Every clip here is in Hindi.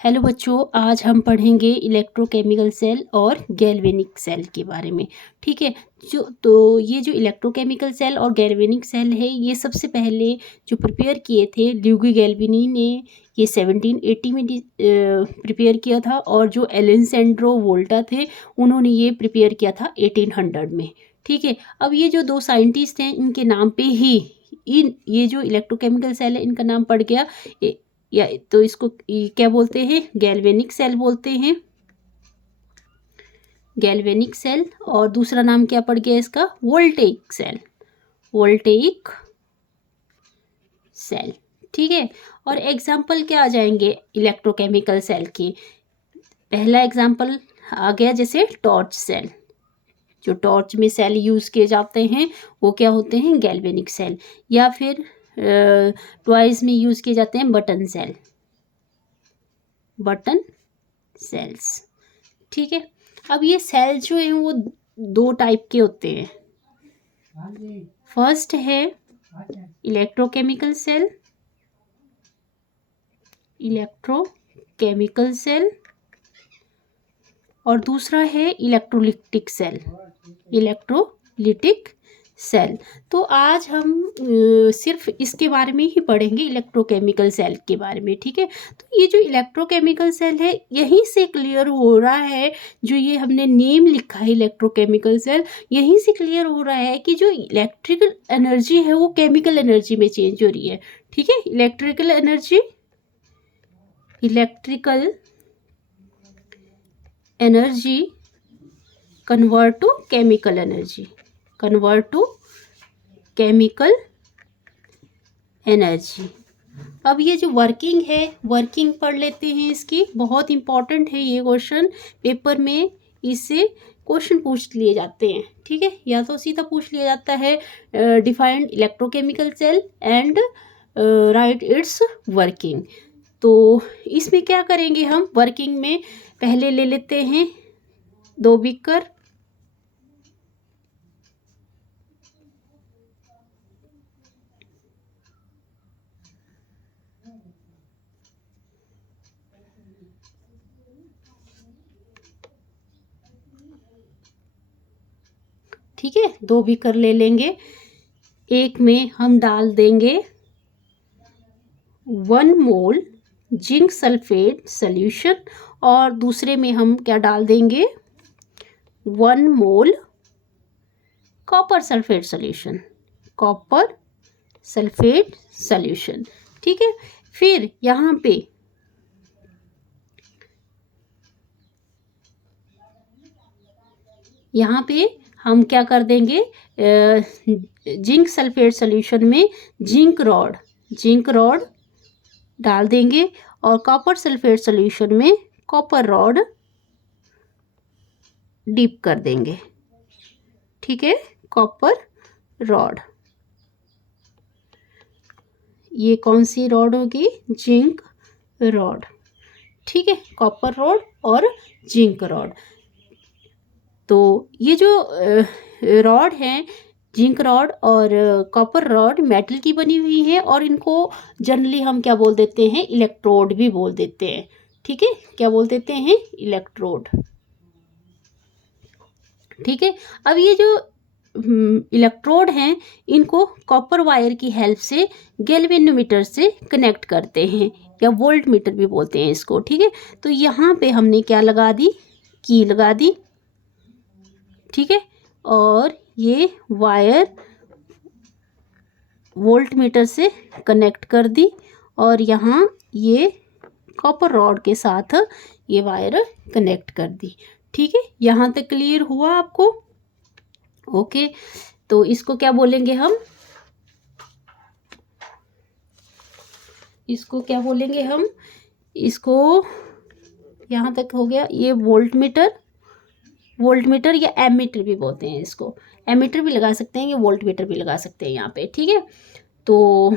हेलो बच्चों, आज हम पढ़ेंगे इलेक्ट्रोकेमिकल सेल और गैल्वेनिक सेल के बारे में। ठीक है। ये जो इलेक्ट्रोकेमिकल सेल और गैल्वेनिक सेल है, ये सबसे पहले जो प्रिपेयर किए थे ल्यूगी गैल्वेनी ने, ये 1780 में प्रिपेयर किया था। और जो एलेसेंड्रो वोल्टा थे, उन्होंने ये प्रिपेयर किया था 1800 में। ठीक है। अब ये जो दो साइंटिस्ट हैं, इनके नाम पे ही ये जो इलेक्ट्रोकेमिकल सेल है, इनका नाम पड़ गया। या तो इसको क्या बोलते हैं, गैल्वेनिक सेल बोलते हैं, गैल्वेनिक सेल। और दूसरा नाम क्या पड़ गया इसका, वोल्टेइक सेल, वोल्टेइक सेल। ठीक है। और एग्जाम्पल क्या आ जाएंगे इलेक्ट्रोकेमिकल सेल के, पहला एग्जाम्पल आ गया जैसे टॉर्च सेल। जो टॉर्च में सेल यूज किए जाते हैं वो क्या होते हैं, गैल्वेनिक सेल। या फिर टॉयज में यूज किए जाते हैं बटन सेल, बटन सेल्स। ठीक है। अब ये सेल जो हैं वो दो टाइप के होते हैं। फर्स्ट है इलेक्ट्रोकेमिकल सेल, इलेक्ट्रोकेमिकल सेल। और दूसरा है इलेक्ट्रोलिटिक सेल, इलेक्ट्रोलिटिक सेल। तो आज हम सिर्फ इसके बारे में ही पढ़ेंगे, इलेक्ट्रोकेमिकल सेल के बारे में। ठीक है। तो ये जो इलेक्ट्रोकेमिकल सेल है, यहीं से क्लियर हो रहा है, जो ये हमने नेम लिखा है इलेक्ट्रोकेमिकल सेल, यहीं से क्लियर हो रहा है कि जो इलेक्ट्रिकल एनर्जी है वो केमिकल एनर्जी में चेंज हो रही है। ठीक है। Electrical energy, electrical energy convert to chemical energy, convert to chemical energy. अब ये जो वर्किंग है, वर्किंग पढ़ लेते हैं इसकी, बहुत इंपॉर्टेंट है ये क्वेश्चन। पेपर में इससे क्वेश्चन पूछ लिए जाते हैं। ठीक है। या तो सीधा पूछ लिया जाता है defined electrochemical cell and write its working. तो इसमें क्या करेंगे हम, वर्किंग में पहले ले लेते हैं 2 बीकर, ठीक है, 2 बीकर ले लेंगे। एक में हम डाल देंगे 1 मोल जिंक सल्फेट सॉल्यूशन, और दूसरे में हम क्या डाल देंगे, 1 mole copper sulphate solution, copper sulphate solution. ठीक है। फिर यहाँ पे हम क्या कर देंगे, जिंक सल्फेट सॉल्यूशन में जिंक रॉड डाल देंगे, और कॉपर सल्फेट सॉल्यूशन में कॉपर रॉड डिप कर देंगे। ठीक है। कॉपर रॉड, ये कौन सी रॉड होगी, जिंक रॉड। ठीक है। कॉपर रॉड और जिंक रॉड। तो ये जो रॉड है, जिंक रॉड और कॉपर रॉड मेटल की बनी हुई है, और इनको जनरली हम क्या बोल देते हैं, इलेक्ट्रोड भी बोल देते हैं। ठीक है। क्या बोल देते हैं, इलेक्ट्रोड। ठीक है। अब ये जो इलेक्ट्रोड हैं, इनको कॉपर वायर की हेल्प से गैल्वेनोमीटर से कनेक्ट करते हैं, या वोल्ट मीटर भी बोलते हैं इसको। ठीक है। तो यहाँ पे हमने क्या लगा दी, की लगा दी। ठीक है। और ये वायर वोल्ट मीटर से कनेक्ट कर दी, और यहाँ ये कॉपर रॉड के साथ ये वायर कनेक्ट कर दी। ठीक है। यहाँ तक क्लियर हुआ आपको? ओके। तो इसको क्या बोलेंगे हम, इसको क्या बोलेंगे हम, इसको यहाँ तक हो गया। ये वोल्ट मीटर या एमीटर भी बोलते हैं इसको, एमीटर भी लगा सकते हैं, ये वोल्ट मीटर भी लगा सकते हैं यहाँ पे। ठीक है। तो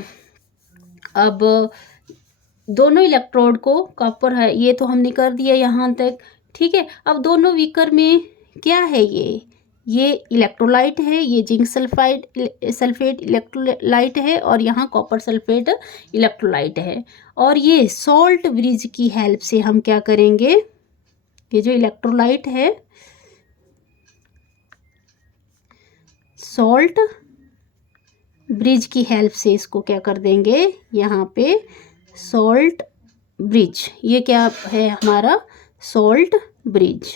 अब दोनों इलेक्ट्रोड को, कॉपर है ये तो हमने कर दिया यहाँ तक। ठीक है। अब दोनों बीकर में क्या है, ये इलेक्ट्रोलाइट है, ये जिंक सल्फेट इलेक्ट्रोलाइट है और यहाँ कॉपर सल्फेट इलेक्ट्रोलाइट है। और ये सॉल्ट ब्रिज की हेल्प से हम क्या करेंगे, ये जो इलेक्ट्रोलाइट है सॉल्ट ब्रिज की हेल्प से इसको क्या कर देंगे, यहाँ पे सॉल्ट ब्रिज, ये क्या है हमारा सॉल्ट ब्रिज,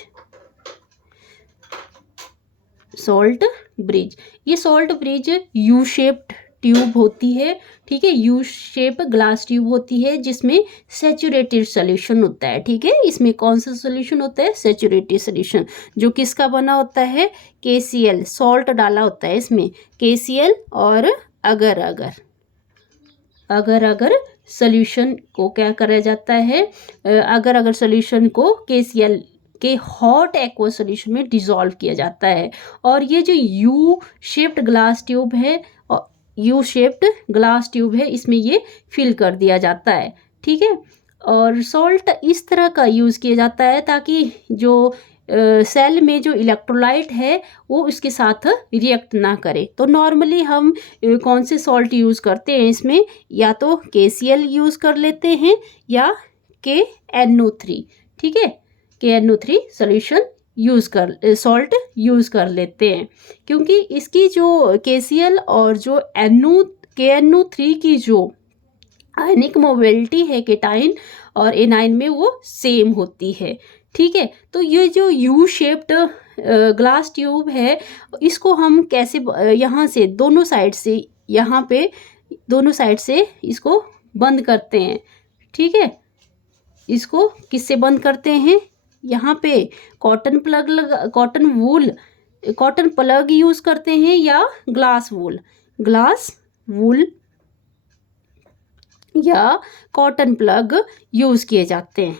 सॉल्ट ब्रिज। ये salt bridge U shaped tube होती है, ठीक है, यू शेप ग्लास ट्यूब होती है जिसमें सैचुरेटेड सोल्यूशन होता है, ठीक है। इसमें कौन सा सोल्यूशन होता है, सैचुरेटेड सोल्यूशन, जो किसका बना होता है, KCl, सॉल्ट डाला होता है इसमें KCl। और अगर सोल्यूशन को क्या करा जाता है, अगर सोल्यूशन को KCl के हॉट एक्वा सोल्यूशन में डिसॉल्व किया जाता है। और ये जो यू शेप्ड ग्लास ट्यूब है, इसमें ये फिल कर दिया जाता है, ठीक है। और सॉल्ट इस तरह का यूज़ किया जाता है ताकि जो सेल में जो इलेक्ट्रोलाइट है वो उसके साथ रिएक्ट ना करे। तो नॉर्मली हम कौन से सॉल्ट यूज़ करते हैं इसमें, या तो KCl यूज़ कर लेते हैं या KNO3, ठीक है, KNO3 सोल्यूशन सॉल्ट यूज़ कर लेते हैं, क्योंकि इसकी जो KCl और जो KNO3 की जो आयनिक मोबिलिटी है केटाइन और एनाइन में वो सेम होती है, ठीक है। तो ये जो यू शेप्ड ग्लास ट्यूब है, इसको हम कैसे यहाँ से दोनों साइड से, यहाँ पे दोनों साइड से इसको बंद करते हैं, ठीक है। इसको किससे बंद करते हैं, यहाँ पे कॉटन प्लग यूज़ करते हैं या ग्लास वूल या कॉटन प्लग यूज़ किए जाते हैं,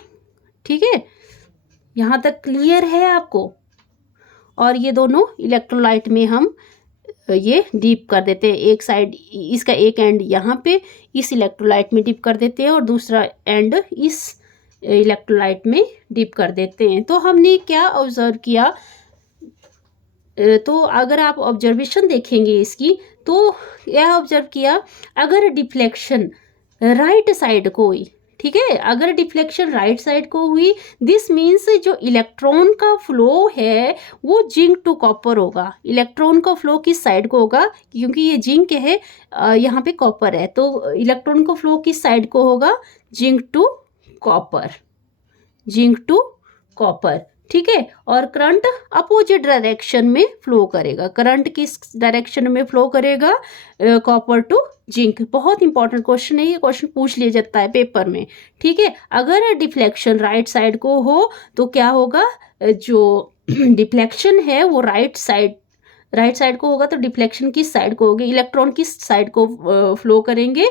ठीक है। यहाँ तक क्लियर है आपको। और ये दोनों इलेक्ट्रोलाइट में हम ये डीप कर देते हैं, एक साइड इसका एक एंड यहाँ पे इस इलेक्ट्रोलाइट में डिप कर देते हैं और दूसरा एंड इस इलेक्ट्रोलाइट में डिप कर देते हैं। तो हमने क्या ऑब्जर्व किया, तो अगर आप ऑब्जर्वेशन देखेंगे इसकी, तो यह ऑब्जर्व किया, अगर डिफ्लेक्शन राइट साइड को हुई, ठीक है, अगर डिफ्लेक्शन राइट साइड को हुई, दिस मीन्स जो इलेक्ट्रॉन का फ्लो है वो जिंक टू कॉपर होगा। इलेक्ट्रॉन का फ्लो किस साइड को होगा, क्योंकि ये जिंक है, यहाँ पे कॉपर है, तो इलेक्ट्रॉन का फ्लो किस साइड को होगा, जिंक टू कॉपर, ठीक है। और करंट अपोजिट डायरेक्शन में फ्लो करेगा। करंट किस डायरेक्शन में फ्लो करेगा, कॉपर टू जिंक। बहुत इंपॉर्टेंट क्वेश्चन है, ये क्वेश्चन पूछ लिया जाता है पेपर में, ठीक है। अगर डिफ्लेक्शन राइट साइड को हो तो क्या होगा, जो डिफ्लेक्शन है वो राइट साइड को होगा, तो डिफ्लेक्शन किस साइड को होगी, इलेक्ट्रॉन किस साइड को फ्लो करेंगे,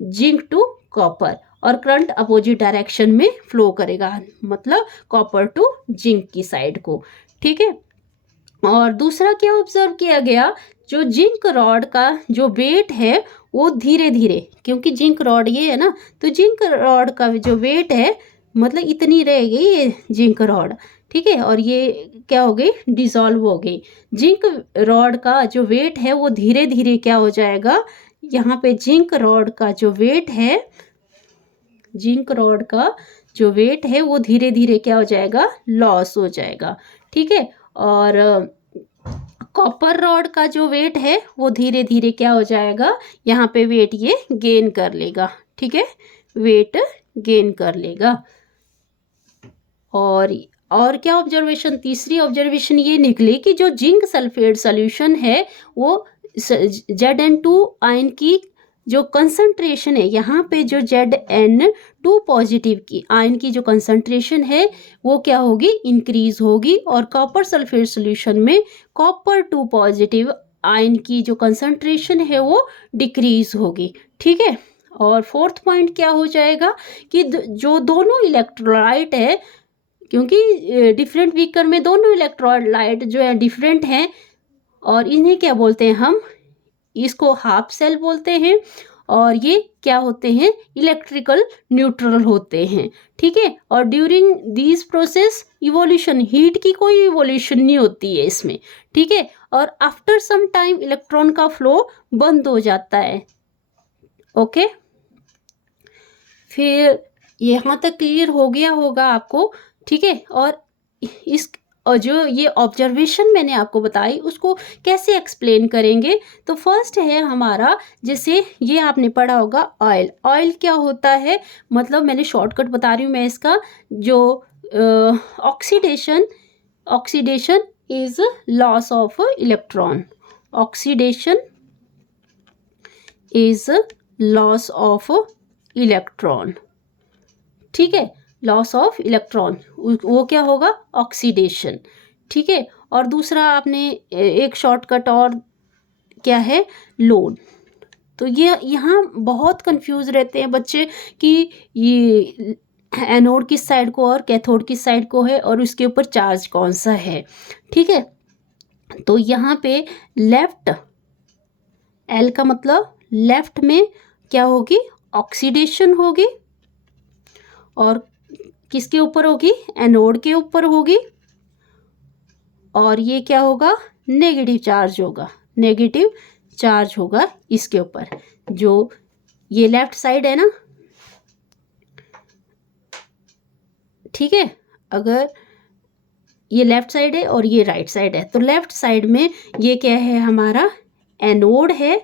जिंक टू कॉपर। और करंट अपोजिट डायरेक्शन में फ्लो करेगा, मतलब कॉपर टू जिंक की साइड को, ठीक है। और दूसरा क्या ऑब्जर्व किया गया, जो जिंक रॉड का जो वेट है वो धीरे धीरे, क्योंकि जिंक रॉड ये है ना, तो जिंक रॉड का जो वेट है मतलब इतनी रहेगी ये जिंक रॉड, ठीक है। और ये क्या हो गई, डिसॉल्व हो गई। जिंक रॉड का जो वेट है वो धीरे धीरे क्या हो जाएगा, यहाँ पे जिंक रॉड का जो वेट है वो धीरे धीरे क्या हो जाएगा, लॉस हो जाएगा, ठीक है। और कॉपर रॉड का जो वेट है वो धीरे धीरे क्या हो जाएगा, यहाँ पे वेट ये गेन कर लेगा, ठीक है, वेट गेन कर लेगा। और क्या ऑब्जर्वेशन, तीसरी ऑब्जर्वेशन ये निकली कि जो जिंक सल्फेट सोल्यूशन है वो Zn2 आयन की जो कंसंट्रेशन है, यहाँ पे जो Zn2 पॉजिटिव की आयन की जो कंसंट्रेशन है वो क्या होगी, इंक्रीज होगी। और कॉपर सल्फेट सोल्यूशन में कॉपर 2 पॉजिटिव आयन की जो कंसंट्रेशन है वो डिक्रीज होगी, ठीक है। और फोर्थ पॉइंट क्या हो जाएगा कि जो दोनों इलेक्ट्रोलाइट है, क्योंकि डिफरेंट बीकर में दोनों इलेक्ट्रोलाइट जो है डिफरेंट हैं, और इन्हें क्या बोलते हैं हम, इसको हाफ सेल बोलते हैं और ये क्या होते हैं, इलेक्ट्रिकल न्यूट्रल होते हैं, ठीक है। और during this process evolution, heat की कोई इवोल्यूशन नहीं होती है इसमें, ठीक है। और आफ्टर सम टाइम इलेक्ट्रॉन का फ्लो बंद हो जाता है, ओके। फिर यहाँ तक क्लियर हो गया होगा आपको, ठीक है। और जो ये ऑब्जर्वेशन मैंने आपको बताई उसको कैसे एक्सप्लेन करेंगे, तो फर्स्ट है हमारा, जैसे ये आपने पढ़ा होगा ऑयल। ऑयल क्या होता है, मतलब मैंने शॉर्टकट बता रही हूँ मैं इसका, जो oxidation, oxidation is loss of electron, oxidation is loss of electron, ठीक है। लॉस ऑफ इलेक्ट्रॉन, वो क्या होगा, ऑक्सीडेशन, ठीक है। और दूसरा आपने एक शॉर्टकट और क्या है, लोड। तो ये यहाँ बहुत कंफ्यूज रहते हैं बच्चे कि ये एनोड किस साइड को और कैथोड किस साइड को है और उसके ऊपर चार्ज कौन सा है, ठीक है। तो यहाँ पे लेफ्ट, एल का मतलब लेफ्ट में क्या होगी, ऑक्सीडेशन होगी, और किसके ऊपर होगी, एनोड के ऊपर होगी। और ये क्या होगा, नेगेटिव चार्ज होगा, नेगेटिव चार्ज होगा इसके ऊपर, जो ये लेफ्ट साइड है ना, ठीक है। अगर ये लेफ्ट साइड है और ये राइट साइड है, तो लेफ्ट साइड में ये क्या है, हमारा एनोड है,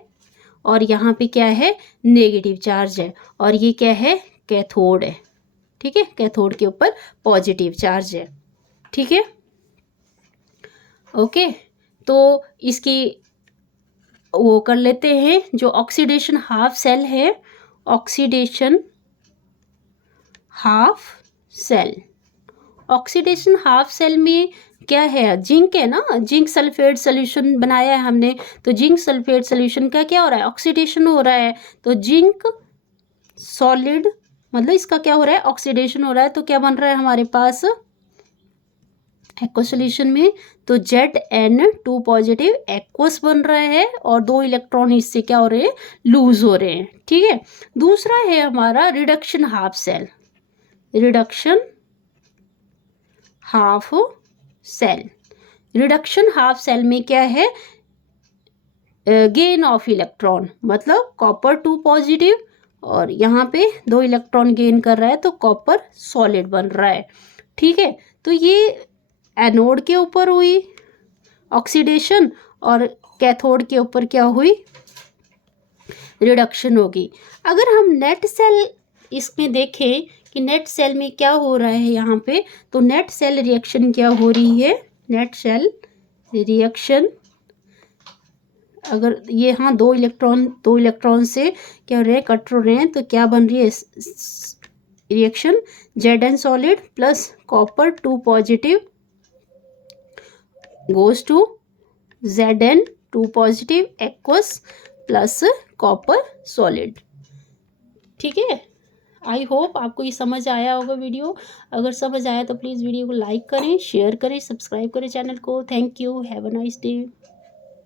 और यहाँ पे क्या है, नेगेटिव चार्ज है, और ये क्या है, कैथोड है, ठीक है। कैथोड के ऊपर पॉजिटिव चार्ज है, ठीक है, ओके। तो इसकी वो कर लेते हैं, जो ऑक्सीडेशन हाफ सेल है, oxidation half cell, oxidation half cell में क्या है, जिंक है ना, जिंक सल्फेट सोल्यूशन बनाया है हमने, तो जिंक सल्फेट सोल्यूशन का क्या हो रहा है, ऑक्सीडेशन हो रहा है। तो जिंक सॉलिड, मतलब इसका क्या हो रहा है, ऑक्सीडेशन हो रहा है, तो क्या बन रहा है हमारे पास एक्वस सोल्यूशन में, तो Zn2 पॉजिटिव एक्वस बन रहा है, और 2 इलेक्ट्रॉन इससे क्या हो रहे हैं, लूज हो रहे हैं, ठीक है। दूसरा है हमारा reduction half cell, reduction half cell, reduction half cell में क्या है, गेन ऑफ इलेक्ट्रॉन, मतलब कॉपर 2 पॉजिटिव, और यहाँ पे 2 इलेक्ट्रॉन गेन कर रहा है, तो कॉपर सॉलिड बन रहा है, ठीक है। तो ये एनोड के ऊपर हुई ऑक्सीडेशन, और कैथोड के ऊपर क्या हुई, रिडक्शन होगी। अगर हम नेट सेल इसमें देखें कि नेट सेल में क्या हो रहा है यहाँ पे, तो नेट सेल रिएक्शन क्या हो रही है, नेट सेल रिएक्शन, अगर ये हाँ 2 इलेक्ट्रॉन से क्या हो रहे हैं, कट रहे हैं, तो क्या बन रही है reaction, Zn solid plus copper 2 positive goes to Zn2 positive aqueous plus copper solid, ठीक है। आई होप आपको ये समझ आया होगा वीडियो। अगर समझ आया तो प्लीज़ वीडियो को लाइक करें, शेयर करें, सब्सक्राइब करें चैनल को। Thank you, have a nice day.